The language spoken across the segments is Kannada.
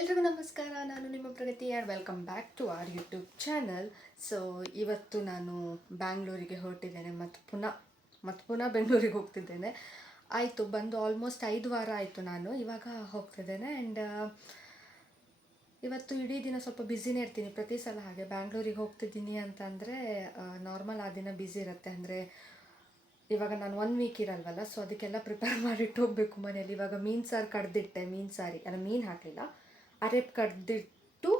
ಎಲ್ರಿಗೂ ನಮಸ್ಕಾರ. ನಾನು ನಿಮ್ಮ Pragathi and welcome back to our YouTube channel. So ಇವತ್ತು ನಾನು ಬ್ಯಾಂಗ್ಳೂರಿಗೆ ಹೊರಟಿದ್ದೇನೆ ಮತ್ತು ಪುನಃ ಬೆಂಗಳೂರಿಗೆ ಹೋಗ್ತಿದ್ದೇನೆ. ಆಯಿತು, ಬಂದು ಆಲ್ಮೋಸ್ಟ್ 5 ವಾರ ಆಯಿತು ನಾನು ಇವಾಗ ಹೋಗ್ತಿದ್ದೇನೆ. ಆ್ಯಂಡ್ ಇವತ್ತು ಇಡೀ ದಿನ ಸ್ವಲ್ಪ ಬ್ಯುಸಿನೇ ಇರ್ತೀನಿ. ಪ್ರತಿ ಸಲ ಹಾಗೆ ಬ್ಯಾಂಗ್ಳೂರಿಗೆ ಹೋಗ್ತಿದ್ದೀನಿ ಅಂತಂದರೆ ನಾರ್ಮಲ್ ಆ ದಿನ ಬ್ಯುಸಿ ಇರುತ್ತೆ. ಅಂದರೆ ಇವಾಗ ನಾನು 1 ವೀಕ್ ಇರಲ್ವಲ್ಲ, ಸೊ ಅದಕ್ಕೆಲ್ಲ ಪ್ರಿಪೇರ್ ಮಾಡಿಟ್ಟು ಹೋಗಬೇಕು ಮನೇಲಿ. ಇವಾಗ ಮೀನು ಸಾರು ಕಡ್ದಿಟ್ಟೆ, ಮೀನು ಹಾಕಲಿಲ್ಲ, ಅರೆಪ್ ಕಡ್ದಿಟ್ಟು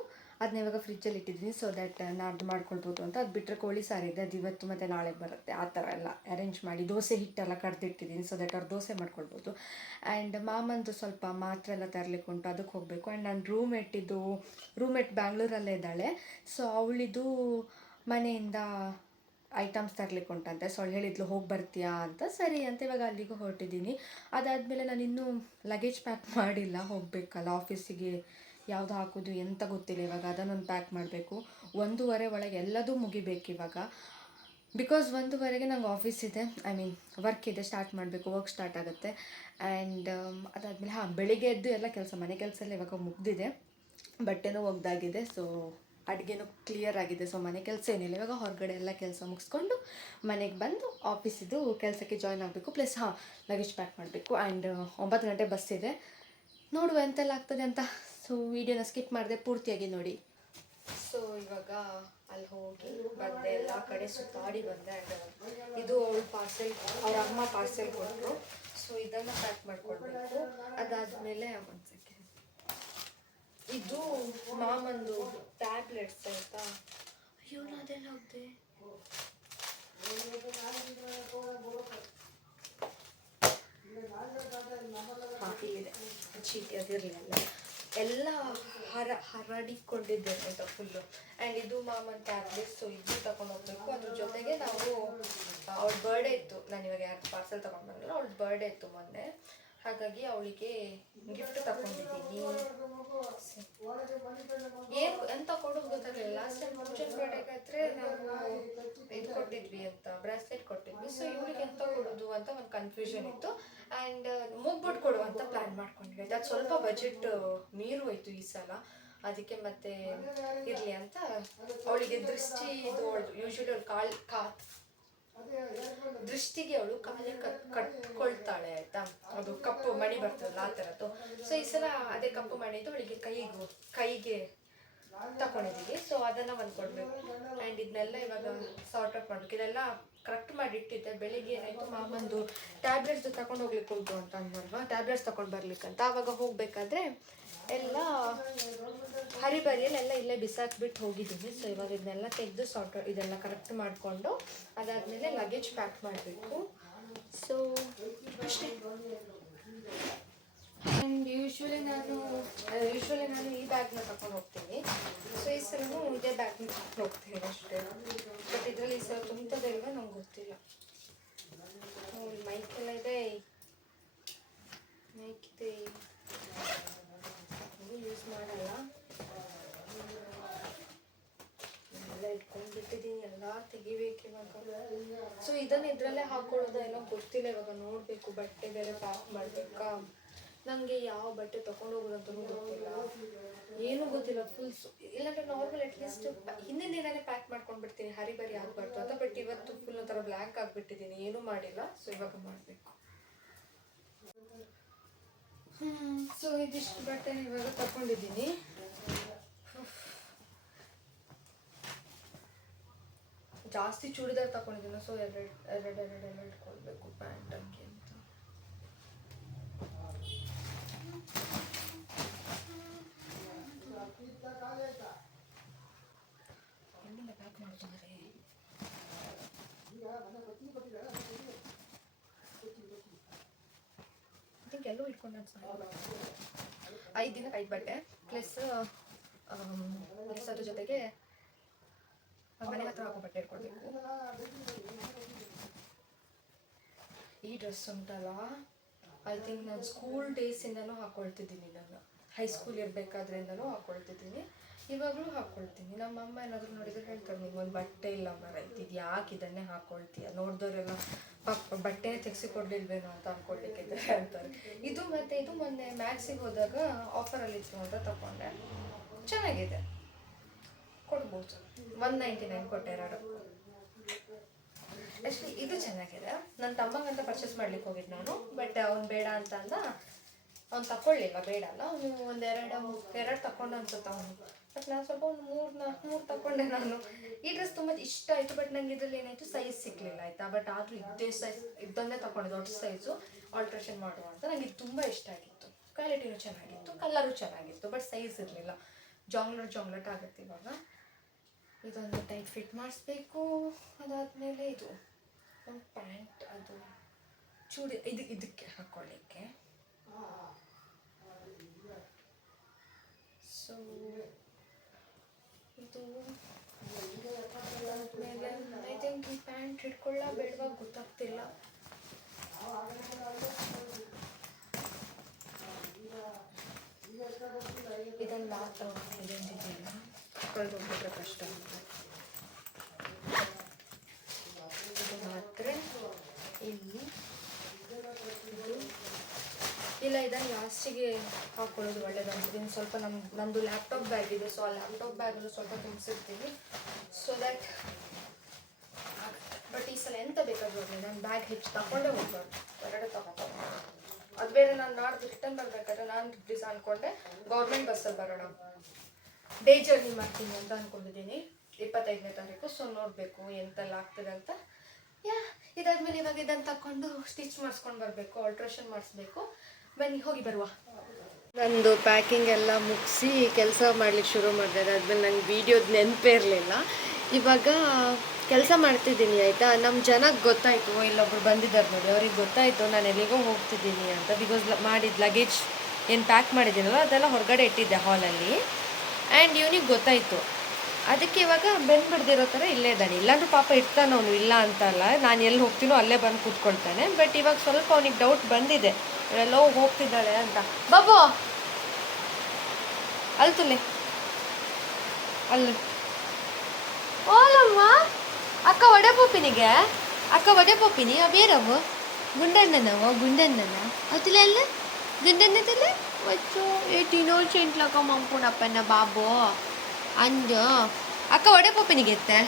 ಅದನ್ನ ಇವಾಗ ಫ್ರಿಜ್ಜಲ್ಲಿ ಇಟ್ಟಿದ್ದೀನಿ. ಸೊ ದ್ಯಾಟ್ ನಾಡ್ದು ಮಾಡ್ಕೊಳ್ಬೋದು ಅಂತ. ಅದು ಬಿಟ್ಟರೆ ಕೋಳಿ ಸಾರಿದೆ, ಅದು ಇವತ್ತು ಮತ್ತು ನಾಳೆ ಬರುತ್ತೆ. ಆ ಥರ ಎಲ್ಲ ಅರೇಂಜ್ ಮಾಡಿ ದೋಸೆ ಹಿಟ್ಟೆಲ್ಲ ಕಡ್ದಿಟ್ಟಿದ್ದೀನಿ. ಸೊ ದ್ಯಾಟ್ ಅವ್ರು ದೋಸೆ ಮಾಡ್ಕೊಳ್ಬೋದು. ಆ್ಯಂಡ್ ಮಾಮಂದು ಸ್ವಲ್ಪ ಮಾತ್ರೆ ಎಲ್ಲ ತರಲಿಕ್ಕೆ ಉಂಟು, ಅದಕ್ಕೆ ಹೋಗಬೇಕು. ಆ್ಯಂಡ್ ನನ್ನ ರೂಮೇಟ್ ಬ್ಯಾಂಗ್ಳೂರಲ್ಲೇ ಇದ್ದಾಳೆ. ಸೊ ಅವಳಿದು ಮನೆಯಿಂದ ಐಟಮ್ಸ್ ತರಲಿಕ್ಕೆ ಉಂಟಂತೆ. ಸೊ ಅವಳು ಹೇಳಿದ್ಲು ಹೋಗಿ ಬರ್ತೀಯಾ ಅಂತ. ಸರಿ ಅಂತ ಇವಾಗ ಅಲ್ಲಿಗೂ ಹೊರಟಿದ್ದೀನಿ. ಅದಾದಮೇಲೆ ನಾನು ಇನ್ನೂ ಲಗೇಜ್ ಪ್ಯಾಕ್ ಮಾಡಿಲ್ಲ, ಹೋಗಬೇಕಲ್ಲ ಆಫೀಸಿಗೆ. ಯಾವುದು ಹಾಕೋದು ಎಂತ ಗೊತ್ತಿಲ್ಲ ಇವಾಗ, ಅದನ್ನೊಂದು ಪ್ಯಾಕ್ ಮಾಡಬೇಕು. 1:30 ಒಳಗೆ ಎಲ್ಲದೂ ಮುಗಿಬೇಕು ಇವಾಗ. ಬಿಕಾಸ್ 1:30ಗೆ ನಂಗೆ ಆಫೀಸ್ ಇದೆ, ವರ್ಕ್ ಇದೆ, ವರ್ಕ್ ಸ್ಟಾರ್ಟ್ ಆಗುತ್ತೆ. ಆ್ಯಂಡ್ ಅದಾದಮೇಲೆ ಬೆಳಿಗ್ಗೆ ಎದ್ದು ಎಲ್ಲ ಕೆಲಸ, ಮನೆ ಕೆಲಸ ಎಲ್ಲ ಇವಾಗ ಮುಗ್ದಿದೆ, ಬಟ್ಟೆನೂ ಒಗ್ದಾಗಿದೆ. ಸೊ ಅಡುಗೆನೂ ಕ್ಲಿಯರ್ ಆಗಿದೆ. ಸೊ ಮನೆ ಕೆಲಸ ಏನಿಲ್ಲ ಇವಾಗ, ಹೊರಗಡೆ ಎಲ್ಲ ಕೆಲಸ ಮುಗಿಸ್ಕೊಂಡು ಮನೆಗೆ ಬಂದು ಆಫೀಸಿದು ಕೆಲಸಕ್ಕೆ ಜಾಯ್ನ್ ಆಗಬೇಕು. ಪ್ಲಸ್ ಲಗೇಜ್ ಪ್ಯಾಕ್ ಮಾಡಬೇಕು. ಆ್ಯಂಡ್ 9 ಗಂಟೆ ಬಸ್ ಇದೆ, ನೋಡುವ ಎಂತೆಲ್ಲ ಆಗ್ತದೆ ಅಂತ. ಸೊ ವಿಡಿಯೋನ ಸ್ಕಿಪ್ ಮಾಡಿದೆ, ಪೂರ್ತಿಯಾಗಿ ನೋಡಿ. ಸೊ ಇವಾಗ ಅಲ್ಲಿ ಹೋಗಿ ಬಂದೆ, ಎಲ್ಲ ಕಡೆ ಸುತ್ತಾಡಿ ಬಂದೆ. ಆ್ಯಂಡ್ ಇದು ಅವಳು ಪಾರ್ಸೆಲ್, ಅವ್ರ ಅಮ್ಮ ಪಾರ್ಸೆಲ್ ಕೊಟ್ಟರು. ಸೊ ಇದನ್ನು ಪ್ಯಾಕ್ ಮಾಡ್ಕೊಳ್ಬೇಕು. ಅದಾದಮೇಲೆ ಒಂದು ಸೆಕೆಂಡ್, ಇದು ಮಾಮಂದು ಟ್ಯಾಬ್ಲೆಟ್ಸ್ ಆಯಿತಾ. ಅಯ್ಯೋ ಅದೆಲ್ಲ ಹೋಗ್ದೆ. ಇಲ್ಲಿದೆ ಚೀಟಿ, ಅದಿರಲಿಲ್ಲ, ಎಲ್ಲ ಹರಡಿಕೊಂಡಿದ್ದೇನೆ ಆಯಿತಾ ಫುಲ್ಲು. ಆ್ಯಂಡ್ ಇದು ಮಾಮನ್ ಟ್ಯಾಬ್ಲೆಟ್ಸ್. ಸೊ ಇದು ತಗೊಂಡು ಹೋಗ್ಬೇಕು. ಅದ್ರ ಜೊತೆಗೆ ನಾವು ಅವಳ ಬರ್ಡೇ ಇತ್ತು, ನಾನು ಇವಾಗ ಯಾರು ಪಾರ್ಸೆಲ್ ತೊಗೊಂಡು ಬಂದಿಲ್ಲ, ಅವಳ ಬರ್ಡೇ ಇತ್ತು ಮೊನ್ನೆ, ಹಾಗಾಗಿ ಅವಳಿಗೆ ಗಿಫ್ಟ್ ತಗೊಂಡಿದ್ದೀನಿ. ಏನು ಎಂತ ಕೊಡೋದು ಗೊತ್ತಾಗಲಿಲ್ಲ. ಲಾಸ್ಟ್ ಟೈಮ್ ಮುಂಚೆನ ಬರ್ಡೇಗಾದರೆ ನಾವು ಇದು ಕೊಟ್ಟಿದ್ವಿ ಅಂತ, ಬ್ರಾಸ್ಲೆಟ್ ಕೊಟ್ಟಿದ್ವಿ. ಸೊ ಇವಳಿಗೆ ಎಂತ ಕೊಡೋದು ಅಂತ ಒಂದು ಕನ್ಫ್ಯೂಷನ್ ಇತ್ತು. ಆ್ಯಂಡ್ ಮುಗ್ಬಿಟ್ಟು ಕೊಡುವಂತ ಪ್ಲ್ಯಾನ್ ಮಾಡ್ಕೊಂಡ್ವಿ. ಅದು ಸ್ವಲ್ಪ ಬಜೆಟ್ ಮೀರು ಹೋಯ್ತು ಈ ಸಲ, ಅದಕ್ಕೆ ಮತ್ತೆ ಇರಲಿ ಅಂತ ಅವಳಿಗೆ ಇದು ಯೂಶ್ವಲಿ ಅವಳು ದೃಷ್ಟಿಗೆ ಅವಳು ಕಾಲಿಗೆ ಕಟ್ಕೊಳ್ತಾಳೆ ಆಯಿತಾ. ಅದು ಕಪ್ಪು ಮಣಿ ಬರ್ತದಲ್ಲ ಆ ಥರದ್ದು. ಸೊ ಈ ಸಲ ಅದೇ ಕಪ್ಪು ಮಣಿದು ಅವಳಿಗೆ ಕೈಗೆ ತಗೊಂಡಿದ್ದೀವಿ. ಸೊ ಅದನ್ನು ಒಂದು ಕೊಡಬೇಕು. ಆ್ಯಂಡ್ ಇದನ್ನೆಲ್ಲ ಇವಾಗ ಸಾರ್ಟ್ ಔಟ್ ಮಾಡಬೇಕು. ಇದೆಲ್ಲ ಕರೆಕ್ಟ್ ಮಾಡಿ ಇಟ್ಟಿದ್ದೆ. ಬೆಳಿಗ್ಗೆ ಏನಾಯಿತು, ಮಾಮಂದು ಟ್ಯಾಬ್ಲೆಟ್ಸ್ ತಗೊಂಡು ಹೋಗ್ಲಿಕ್ಕೆ ಉಂಟು ಅಂತ ಅಂದಲ್ವಾ, ಟ್ಯಾಬ್ಲೆಟ್ಸ್ ತಗೊಂಡು ಬರ್ಲಿಕ್ಕಂತ. ಆವಾಗ ಹೋಗಬೇಕಾದ್ರೆ ಎಲ್ಲ ಹರಿಬರಿಯಲ್ಲೆಲ್ಲ ಇಲ್ಲೇ ಬಿಸಾಕ್ಬಿಟ್ಟು ಹೋಗಿದ್ದೀನಿ. ಸೊ ಇವಾಗ ಇದನ್ನೆಲ್ಲ ತೆಗೆದು ಇದೆಲ್ಲ ಕರೆಕ್ಟ್ ಮಾಡಿಕೊಂಡು ಅದಾದಮೇಲೆ ಲಗೇಜ್ ಪ್ಯಾಕ್ ಮಾಡಬೇಕು. ಸೊ ಅಷ್ಟೇ. ಆ್ಯಂಡ್ ಯೂಶ್ವಲಿ ನಾನು ಈ ಬ್ಯಾಗ್ನ ತಗೊಂಡು ಹೋಗ್ತೀನಿ. ಸೊ ಈ ಸಲನೂ ಇದೇ ಬ್ಯಾಗ್ನ ತಗೊಂಡು ಹೋಗ್ತೀನಿ ಅಷ್ಟೇ. ಬಟ್ ಇದರಲ್ಲಿ ಈ ಸಲ ತುಂಬ್ತದಲ್ವ ನಂಗೆ ಗೊತ್ತಿಲ್ಲ. ಮೈಕೆಲ್ಲ ಇದೆ, ಮೈಕಿದೆ, ಯೂಸ್ ಮಾಡಲ್ಲ, ಎಲ್ಲ ಇಟ್ಕೊಂಡ್ಬಿಟ್ಟಿದ್ದೀನಿ, ಎಲ್ಲ ತೆಗಿಬೇಕು ಇವಾಗ. ಸೊ ಇದನ್ನು ಇದರಲ್ಲೇ ಹಾಕೊಳ್ಳೋದ ಏನೋ ಗೊತ್ತಿಲ್ಲ, ಇವಾಗ ನೋಡಬೇಕು. ಬಟ್ಟೆ ಬೇರೆ ಪ್ಯಾಕ್ ಮಾಡಬೇಕಾ, ನನಗೆ ಯಾವ ಬಟ್ಟೆ ತೊಗೊಂಡು ಹೋಗೋದಂತನೂ ಗೊತ್ತಿಲ್ಲ, ಏನೂ ಗೊತ್ತಿಲ್ಲ ಫುಲ್. ಇಲ್ಲಾಂದರೆ ನಾರ್ಮಲ್ ಅಟ್ಲೀಸ್ಟ್ ಹಿಂದಿನ ದಿನನೇ ಪ್ಯಾಕ್ ಮಾಡ್ಕೊಂಡ್ಬಿಡ್ತೀನಿ, ಹರಿಬರಿ ಆಗಬಾರ್ದು ಅಂತ. ಬಟ್ ಇವತ್ತು ಫುಲ್ ಒಂಥರ ಬ್ಲ್ಯಾಂಕ್ ಆಗಿಬಿಟ್ಟಿದ್ದೀನಿ, ಏನೂ ಮಾಡಿಲ್ಲ. ಸೊ ಇವಾಗ ಮಾಡಬೇಕು. ಸೊ ಇದಿಷ್ಟು ಬಟ್ಟೆ ಇವಾಗ ತಗೊಂಡಿದ್ದೀನಿ. ಜಾಸ್ತಿ ಚೂಡಿದಾರ್ ತಗೊಂಡಿದ್ದೀನಿ. ಸೊ ಎರಡು ಇಟ್ಕೊಳ್ಬೇಕು ಪ್ಯಾಂಟಕ್ಕೆ ಅಂತ. ಎಲ್ಲಿಂದ ಪ್ಯಾಕ್ ಮಾಡ್ತಾರೆ, ಎಲ್ಲೂ ಇಟ್ಕೊಂಡು 5 ದಿನಕ್ಕೆ 5 ಬಟ್ಟೆ ಪ್ಲಸ್ ಅದ್ರ ಜೊತೆಗೆ ಮನೆ ಹತ್ರ ಹಾಕೋ ಬಟ್ಟೆ ಇಟ್ಕೊಳ್ಬೇಕು. ಈ ಡ್ರೆಸ್ ಉಂಟಲ್ಲ, ಐ ಥಿಂಕ್ ನಾನು ಸ್ಕೂಲ್ ಡೇಸಿಂದನೂ ಹಾಕ್ಕೊಳ್ತಿದ್ದೀನಿ. ನಾನು ಹೈಸ್ಕೂಲ್ ಇರಬೇಕಾದ್ರಿಂದನೂ ಹಾಕ್ಕೊಳ್ತಿದ್ದೀನಿ, ಇವಾಗಲೂ ಹಾಕ್ಕೊಳ್ತೀನಿ. ನಮ್ಮಮ್ಮ ಏನಾದರೂ ನೋಡಿದರೆ ಹೇಳ್ತಾರೆ, ನಿಮ್ಗೊಂದು ಬಟ್ಟೆ ಇಲ್ಲ ಮರ, ಇದು ಯಾಕೆ ಇದನ್ನೇ ಹಾಕ್ಕೊಳ್ತೀಯ, ನೋಡಿದವರೆಲ್ಲ ಪಾಪ ಬಟ್ಟೆ ತೆಗೆಸಿ ಕೊಡ್ಲಿಲ್ವೇನೋ ಅಂತ ಅನ್ಕೊಳ್ಳಿಕ್ಕಿದ್ದಾರೆ ಅಂತಾರೆ. ಇದು ಮತ್ತೆ ಇದು ಮೊನ್ನೆ ಮ್ಯಾಕ್ಸಿಗೆ ಹೋದಾಗ ಆಫರಲ್ಲಿ ಇತ್ತು ಅಂತ ತಗೊಂಡೆ. ಚೆನ್ನಾಗಿದೆ, ಕೊಡ್ಬೋದು. 199 ಕೊಟ್ಟೆ ಎರಡು. ಆ್ಯಕ್ಚುಲಿ ಇದು ಚೆನ್ನಾಗಿದೆ. ನನ್ನ ತಮ್ಮಂಗಂತ ಪರ್ಚೇಸ್ ಮಾಡ್ಲಿಕ್ಕೆ ಹೋಗಿದ್ದು ನಾನು, ಬಟ್ ಅವ್ನು ಬೇಡ ಅಂತ ಅಂದ. ಅವ್ನು ತಗೊಳ್ಳಿಲ್ಲ, ಬೇಡ ಅಲ್ಲ, ಅವನು ಎರಡು ತಗೊಂಡು ಅನ್ಸುತ್ತೆ ಅವನು. ಬಟ್ ನಾನು ಸ್ವಲ್ಪ ಒಂದು ಮೂರು ತಗೊಂಡೆ ನಾನು. ಈ ಡ್ರೆಸ್ ತುಂಬ ಇಷ್ಟ ಆಯಿತು, ಬಟ್ ನಂಗೆ ಇದರಲ್ಲಿ ಏನಾಯಿತು, ಸೈಜ್ ಸಿಗಲಿಲ್ಲ ಆಯಿತಾ. ಬಟ್ ಆದರೂ ಇದ್ದೇ ಸೈಜ್ ಇದನ್ನೇ ತಗೊಂಡೆ, ದೊಡ್ಡ ಸೈಜು ಆಲ್ಟ್ರೇಷನ್ ಮಾಡುವ ಅಂತ. ನನಗೆ ಇದು ತುಂಬ ಇಷ್ಟ ಆಗಿತ್ತು. ಕ್ವಾಲಿಟಿನೂ ಚೆನ್ನಾಗಿತ್ತು, ಕಲರು ಚೆನ್ನಾಗಿತ್ತು, ಬಟ್ ಸೈಜ್ ಇರಲಿಲ್ಲ. ಜಾಂಗ್ಲೆಟ್ ಆಗುತ್ತೆ ಇವಾಗ. ಇದೊಂದು ಟೈಟ್ ಫಿಟ್ ಮಾಡಿಸ್ಬೇಕು. ಅದಾದಮೇಲೆ ಇದು ಒಂದು ಪ್ಯಾಂಟ್, ಅದು ಚೂಡಿ ಇದಕ್ಕೆ ಹಾಕ್ಕೊಳ್ಳಿಕ್ಕೆ. ಸೊ ಇದು ಆದಮೇಲೆ ಐ ಥಿಂಕ್ ಈ ಪ್ಯಾಂಟ್ ಹಿಡ್ಕೊಳ್ಳ ಬೇಡವಾ ಗೊತ್ತಾಗ್ತಿಲ್ಲ. ಇದೆಲ್ಲ ಇದೊಂದಿದೆಯಲ್ಲ, ಕಳೆದೋಗ್ಬಿಟ್ರೆ ಕಷ್ಟ ಅಂತ. ಇದು ಮಾತ್ರ ಇಲ್ಲಿ ಇದು ಇಲ್ಲ, ಇದನ್ನು ಲಾಸ್ಟಿಗೆ ಹಾಕ್ಕೊಳ್ಳೋದು ಒಳ್ಳೇದು ಅನ್ಸುತ್ತೆ. ಸ್ವಲ್ಪ ನಮ್ಮದು ಲ್ಯಾಪ್ಟಾಪ್ ಬ್ಯಾಗ್ ಇದೆ, ಸೊ ಆ ಲ್ಯಾಪ್ಟಾಪ್ ಬ್ಯಾಗಲ್ಲೂ ಸ್ವಲ್ಪ ತುಂಬಿಸಿರ್ತೀನಿ, ಸೊ ದ್ಯಾಟ್ ಆಗುತ್ತೆ. ಬಟ್ ಈ ಸಲ ಎಂತ ಬೇಕಾದ್ರೂ ಹೋಗಲಿ, ನಾನು ಬ್ಯಾಗ್ ಹೆಚ್ಚು ತಗೊಂಡೇ ಹೋಗ್ಬಾರ್ದು, ಹೊರಗಡೆ ತಗೊಂಡು. ಅದು ಬೇರೆ ನಾನು ನಾಡ್ದು ರಿಟರ್ನ್ ಬರಬೇಕಾದ್ರೆ ನಾನು ಪ್ಲೀಸ್ ಅಂದ್ಕೊಂಡೆ ಗೌರ್ಮೆಂಟ್ ಬಸ್ಸಲ್ಲಿ ಬರೋಣ. ಡೇ ಜರ್ನಿ ಮಾಡ್ತೀನಿ ಅಂತ ಅಂದ್ಕೊಂಡಿದ್ದೀನಿ 25ನೇ ತಾರೀಕು. ಸೊ ನೋಡಬೇಕು ಎಂತೆಲ್ಲ ಆಗ್ತದೆ ಅಂತ. ಇದಾದ್ಮೇಲೆ ಇವಾಗ ಇದನ್ನು ತಗೊಂಡು ಸ್ಟಿಚ್ ಮಾಡಿಸ್ಕೊಂಡು ಬರಬೇಕು, ಆಲ್ಟ್ರೇಷನ್ ಮಾಡಿಸ್ಬೇಕು. ಬನ್ನಿ ಹೋಗಿ ಬರುವ. ನಂದು ಪ್ಯಾಕಿಂಗ್ ಎಲ್ಲ ಮುಗಿಸಿ ಕೆಲಸ ಮಾಡ್ಲಿಕ್ಕೆ ಶುರು ಮಾಡಿದೆ. ಅದಾದ್ಮೇಲೆ ನಂಗೆ ವೀಡಿಯೋದು ನೆನಪೇ ಇರಲಿಲ್ಲ. ಇವಾಗ ಕೆಲಸ ಮಾಡ್ತಿದ್ದೀನಿ ಆಯಿತಾ. ನಮ್ಮ ಜನಕ್ಕೆ ಗೊತ್ತಾಯಿತು, ಇಲ್ಲೊಬ್ರು ಬಂದಿದ್ದಾರೆ ನೋಡಿ, ಅವ್ರಿಗೆ ಗೊತ್ತಾಯಿತು ನಾನು ಎಲ್ಲಿಗೋ ಹೋಗ್ತಿದ್ದೀನಿ ಅಂತ. ಬಿಕಾಸ್ ಮಾಡಿದ ಲಗೇಜ್ ಏನು ಪ್ಯಾಕ್ ಮಾಡಿದ್ದೀನಲ್ಲ ಅದೆಲ್ಲ ಹೊರಗಡೆ ಇಟ್ಟಿದ್ದೆ ಹಾಲಲ್ಲಿ. ಆ್ಯಂಡ್ ಇವನಿಗೆ ಗೊತ್ತಾಯಿತು. ಅದಕ್ಕೆ ಇವಾಗ ಬೆಂದ್ಬಿಡ್ದಿರೋ ಥರ ಇಲ್ಲೇ ಇದ್ದಾನೆ. ಇಲ್ಲಾಂದ್ರೂ ಪಾಪ ಇರ್ತಾನೆ ಅವನು, ಇಲ್ಲ ಅಂತಲ್ಲ, ನಾನು ಎಲ್ಲಿ ಹೋಗ್ತೀನೋ ಅಲ್ಲೇ ಬಂದು ಕೂತ್ಕೊಳ್ತಾನೆ. ಬಟ್ ಇವಾಗ ಸ್ವಲ್ಪ ಅವನಿಗೆ ಡೌಟ್ ಬಂದಿದೆ, ಎಲ್ಲೋ ಹೋಗ್ತಿದ್ದಾಳೆ ಅಂತ. ಬಾಬು ಅಲ್ತುಲೆ ಅಲ್ಲಿ ಓಲಮ್ಮ ಅಕ್ಕ ಒಡೆ ಪೋಪಿನಿಗೆ ಅಕ್ಕ ಒಡೆ ಪೋಪಿನಿ ಬೇರವು ಗುಂಡಣ್ಣನ ಅತುಲ ಎಲ್ಲ ಗುಂಡಣ್ಣದಲ್ಲ వచ్చు 18 సెంట్లక మంపునప్పన్న బాబు అందు అక్క ఒడే పప్పినికి ఎత్తే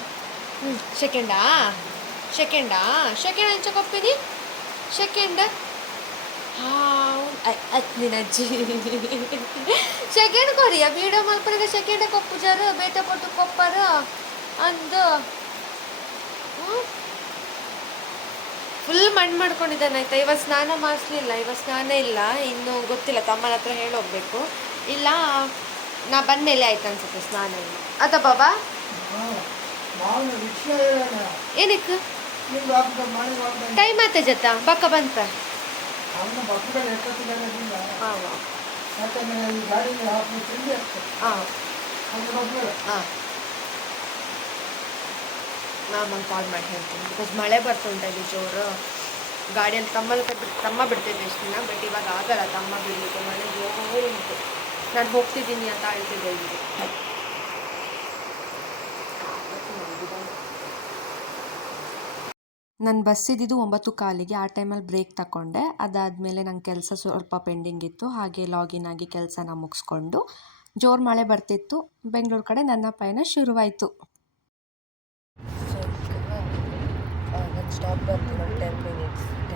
సెకండా ఎంచకొప్పిని సెకండ్ ನಿನಜ್ಜಿ ಸೆಕೆಂಡ್ ಕೊರಿಯ ವೀಡಿಯೋ ಮಲ್ಪರಿಗೆ ಸೆಕೆಂಡ್ ಕೊಪ್ಪುಜಾರು ಬೇಟ ಪೊಟ್ಟು ಕೊಪ್ಪರು ಅಂದು ಫುಲ್ ಮಣ್ಣು ಮಾಡ್ಕೊಂಡಿದ್ದಾನೆ ಆಯ್ತಾ. ಇವಾಗ ಸ್ನಾನ ಮಾಡಿಸ್ಲಿಲ್ಲ, ಇವಾಗ ಸ್ನಾನ ಇಲ್ಲ, ಇನ್ನೂ ಗೊತ್ತಿಲ್ಲ, ತಮ್ಮನ ಹತ್ರ ಹೇಳೋಗ್ಬೇಕು. ಇಲ್ಲ ನಾ ಬಂದಮೇಲೆ ಆಯ್ತು ಅನ್ಸುತ್ತೆ ಸ್ನಾನ. ಇಲ್ಲ ಅದ ಬಾಬಾ ಏನಕ್ಕೆ ಟೈಮ್ ಆತ ಜತ ಬಕ್ಕ ಬಂತ ನಾನು ಕಾಲ್ ಮಾಡಿ ಹೇಳ್ತೀನಿ. ಬಿಕಾಸ್ ಮಳೆ ಬರ್ತುಂಟ ಇಲ್ಲಿ ಜೋರು. ಗಾಡಿಯಲ್ಲಿ ತಮ್ಮ ಬಿಡ್ತಿದ್ದೆ ಎಷ್ಟು ದಿನ, ಬಟ್ ಇವಾಗ ಆಗಲ್ಲ ತಮ್ಮ ಬಿಡಲಿಕ್ಕೆ, ಮಳೆ ಜೋರು ಉಂಟು. ನಾನು ಹೋಗ್ತಿದ್ದೀನಿ ಅಂತ ಹೇಳ್ತಿದ್ದೆ ಇಲ್ಲಿ. ನನ್ನ ಬಸ್ ಇದ್ದಿದ್ದು 9:15. ಆ ಟೈಮಲ್ಲಿ ಬ್ರೇಕ್ ತಗೊಂಡೆ. ಅದಾದಮೇಲೆ ನಂಗೆ ಕೆಲಸ ಸ್ವಲ್ಪ ಪೆಂಡಿಂಗ್ ಇತ್ತು, ಹಾಗೆ ಲಾಗಿನ್ ಆಗಿ ಕೆಲಸನ ಮುಗಿಸ್ಕೊಂಡು. ಜೋರು ಮಳೆ ಬರ್ತಿತ್ತು. ಬೆಂಗಳೂರು ಕಡೆ ನನ್ನ ಪಯಣ ಶುರುವಾಯಿತು. ಸ್ಟಾಪ್ ಬರ್ತೀನಿ ಒಂದು 10 ಮಿನಿಟ್ಸ್ ಇಲ್ಲ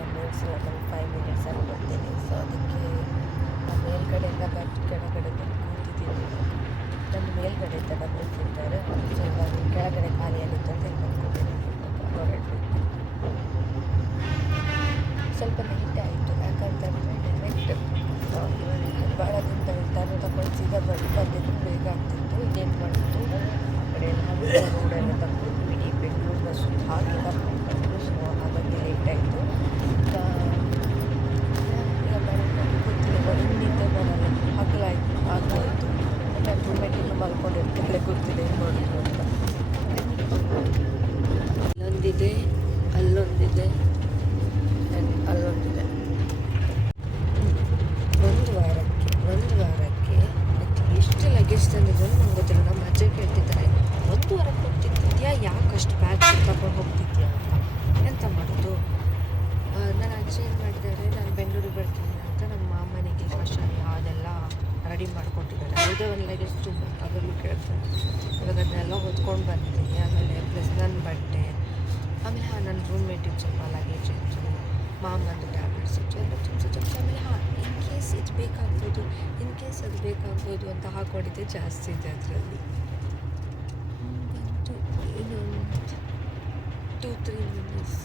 ಒಂದು 5 ಮಿನಿಟ್ಸ್ ಅಲ್ಲಿ ಬರ್ತೀನಿ. ಸೊ ಅದಕ್ಕೆ ಮೇಲ್ಗಡೆಯಿಂದ ಕೆಳಗಡೆ ಕೂತಿದ್ದೀನಿ. ನನ್ನ ಮೇಲ್ಗಡೆ ಇದ್ದ ಡಬಲ್ ತಿಂತಾರೆ, ಸೊ ಇವಾಗ ಕೆಳಗಡೆ ಖಾಲಿಯಾಗಿತ್ತು ಅಂತ ಇಲ್ಲಿ ಬಂದ್ಕೊಂಡಿದ್ದೀನಿ. ಹೊರಡಬೇಕು. ಸ್ವಲ್ಪ ಲೇಟ್ ಆಯಿತು, ಯಾಕಂತಂದರೆ ಡೈರೆಕ್ಟ್ ಭಾಳ ದಿನದ ತಗೊಂಡು ಸೀದಾ ಬಂದಿದ್ದು ಬೇಗ ಆಗ್ತಿತ್ತು. ಇದೇನು ಮಾಡಿತ್ತು, ಆ ಕಡೆ ಎಲ್ಲ ರೋಡೆಲ್ಲ ತಗೊಂಡು ಇಡೀ ಬೆಂಗಳೂರಿನ ಸುತ್ತ ಹಾಗೆ ತಗೊಂಡು. ಸೊ ಹಾಗಾಗಿ ಲೇಟ್ ಆಯಿತು. ಈಗ ಗೊತ್ತಿಲ್ಲ, ಇನ್ನಿದ್ದೆ ಬರಲ್ಲ, ಹಗಲಾಯಿತು. ನಾನು ರೂಮೇಟ್ ಇನ್ನೂ ಮಲ್ಕೊಂಡಿರ್ತಾಳೆ, ಗೊತ್ತಿಲ್ಲ ಏನು ಮಾಡೋದು ಅಂತ. ಅಲ್ಲೊಂದಿದೆ ಅಲ್ಲೊಂದಿದೆ ಒಂದು ವಾರಕ್ಕೆ ಎಷ್ಟು ಲಗೇಜ್ ತಂದಿದ್ದು ನಂಗೆ ಗೊತ್ತಿಲ್ಲ. ನಮ್ಮ ಅಜ್ಜ ಕೇಳ್ತಿದ್ದಾರೆ, 1 ವಾರಕ್ಕೆ ಹೋಗ್ತಿದ್ಯಾ, ಯಾಕೆ ಅಷ್ಟು ಬ್ಯಾಗ್ ತಗೊಂಡು ಹೋಗ್ತಿದ್ಯಾ ಅಂತ. ಎಂತ ಮಾಡೋದು, ನನ್ನ ಅಜ್ಜಿ ಏನು ಮಾಡಿದ್ದಾರೆ, ನಾನು ಬೆಂಗಳೂರಿಗೆ ಬರ್ತೀನಿ ಅಂತ ನಮ್ಮ ಮಾಮನಿಗೆ ಕಷಾಯ ಅದೆಲ್ಲ ರೆಡಿ ಮಾಡ್ಕೊಟ್ಟಿದ್ದಾರೆ. ಯಾವುದೇ ಒಂದು ಲಗೇಜ್ ತುಂಬ ಅದರಲ್ಲೂ ಕೇಳ್ತಾರೆ. ಇವಾಗ ಅದನ್ನೆಲ್ಲ ಹೊತ್ಕೊಂಡು ಬರ್ತೀನಿ. ಆಮೇಲೆ ಪ್ಲಸ್ ನನ್ನ ಬಟ್ಟೆ, ಆಮೇಲೆ ನನ್ನ ರೂಮ್ಮೇಟಿಗೆ ಸ್ವಲ್ಪ ಲಗೇಜ್ ಇತ್ತು, ಮಾಮಂದು ಟ್ಯಾಬ್ಲೆಟ್ಸ್ ಇತ್ತು, ಎಲ್ಲ ತುಂಬ ಆಮೇಲೆ ಇನ್ ಕೇಸ್ ಇದು ಬೇಕಾಗ್ಬೋದು, ಇನ್ ಕೇಸ್ ಅದು ಬೇಕಾಗ್ಬೋದು ಅಂತ ಹಾಕೊಂಡಿದ್ದೆ ಜಾಸ್ತಿ ಇದೆ ಅದರಲ್ಲಿ. ಇನ್ನೊಂದು 2-3 ಮಿನಿಟ್ಸ್.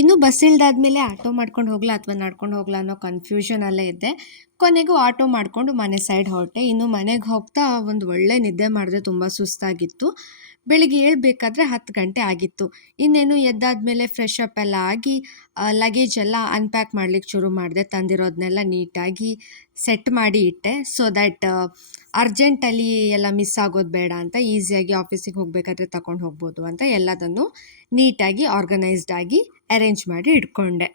ಇನ್ನು ಬಸ್ ಇಳ್ದಾದ್ಮೇಲೆ ಆಟೋ ಮಾಡ್ಕೊಂಡು ಹೋಗ್ಲಾ ಅಥವಾ ನಡ್ಕೊಂಡು ಹೋಗ್ಲಾ ಅನ್ನೋ ಕನ್ಫ್ಯೂಷನಲ್ಲೇ ಇದ್ದೆ. ಕೊನೆಗೂ ಆಟೋ ಮಾಡಿಕೊಂಡು ಮನೆ ಸೈಡ್ ಹೊರಟೆ. ಇನ್ನು ಮನೆಗೆ ಹೋಗ್ತಾ ಒಂದು ಒಳ್ಳೆ ನಿದ್ದೆ ಮಾಡಿದೆ, ತುಂಬ ಸುಸ್ತಾಗಿತ್ತು. ಬೆಳಿಗ್ಗೆ ಏಳಬೇಕಾದ್ರೆ 10 ಗಂಟೆ ಆಗಿತ್ತು. ಇನ್ನೇನು ಎದ್ದಾದ್ಮೇಲೆ ಫ್ರೆಶ್ ಅಪ್ ಎಲ್ಲ ಆಗಿ ಲಗೇಜ್ ಎಲ್ಲ ಅನ್ಪ್ಯಾಕ್ ಮಾಡ್ಲಿಕ್ಕೆ ಶುರು ಮಾಡಿದೆ. ತಂದಿರೋದನ್ನೆಲ್ಲ ನೀಟಾಗಿ ಸೆಟ್ ಮಾಡಿ ಇಟ್ಟೆ, ಸೊ ದ್ಯಾಟ್ ಅರ್ಜೆಂಟಲ್ಲಿ ಎಲ್ಲ ಮಿಸ್ ಆಗೋದು ಬೇಡ ಅಂತ, ಈಸಿಯಾಗಿ ಆಫೀಸಿಗೆ ಹೋಗಬೇಕಾದ್ರೆ ತಗೊಂಡು ಹೋಗ್ಬೋದು ಅಂತ ಎಲ್ಲದನ್ನು ನೀಟಾಗಿ ಆರ್ಗನೈಸ್ಡ್ ಆಗಿ ಅರೇಂಜ್ ಮಾಡಿ ಇಟ್ಕೊಂಡೆ.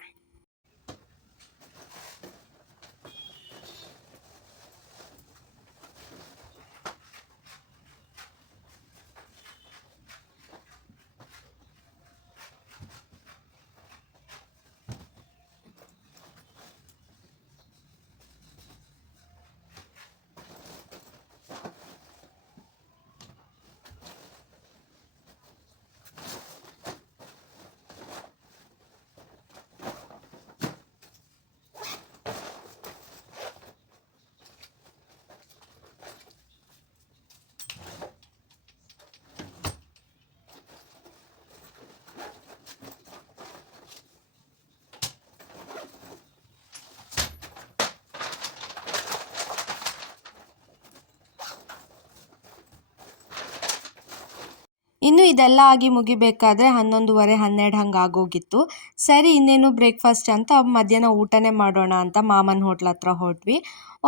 ಇನ್ನು ಇದೆಲ್ಲ ಆಗಿ ಮುಗಿಬೇಕಾದ್ರೆ 11:30-12 ಹಂಗೆ ಆಗೋಗಿತ್ತು. ಸರಿ ಇನ್ನೇನು ಬ್ರೇಕ್ಫಾಸ್ಟ್ ಅಂತ ಮಧ್ಯಾಹ್ನ ಊಟನೇ ಮಾಡೋಣ ಅಂತ ಮಾಮನ ಹೋಟ್ಲ್ ಹತ್ರ ಹೊರಟ್ವಿ.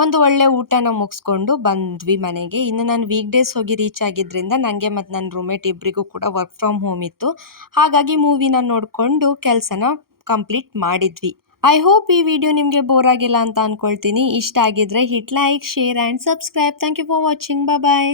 ಒಂದು ಒಳ್ಳೆ ಊಟನ ಮುಗಿಸ್ಕೊಂಡು ಬಂದ್ವಿ ಮನೆಗೆ. ಇನ್ನು ನಾನು ವೀಕ್ ಡೇಸ್ ಹೋಗಿ ರೀಚ್ ಆಗಿದ್ದರಿಂದ ನನಗೆ ಮತ್ತು ನನ್ನ ರೂಮ್ಮೇಟ್ ಇಬ್ಬರಿಗೂ ಕೂಡ ವರ್ಕ್ ಫ್ರಮ್ ಹೋಮ್ ಇತ್ತು. ಹಾಗಾಗಿ ಮೂವಿನ ನೋಡಿಕೊಂಡು ಕೆಲಸನ ಕಂಪ್ಲೀಟ್ ಮಾಡಿದ್ವಿ. ಐ ಹೋಪ್ ಈ ವಿಡಿಯೋ ನಿಮಗೆ ಬೋರ್ ಆಗಿಲ್ಲ ಅಂತ ಅಂದ್ಕೊಳ್ತೀನಿ. ಇಷ್ಟ ಆಗಿದ್ರೆ hit like, share and subscribe. Thank you for watching. Bye.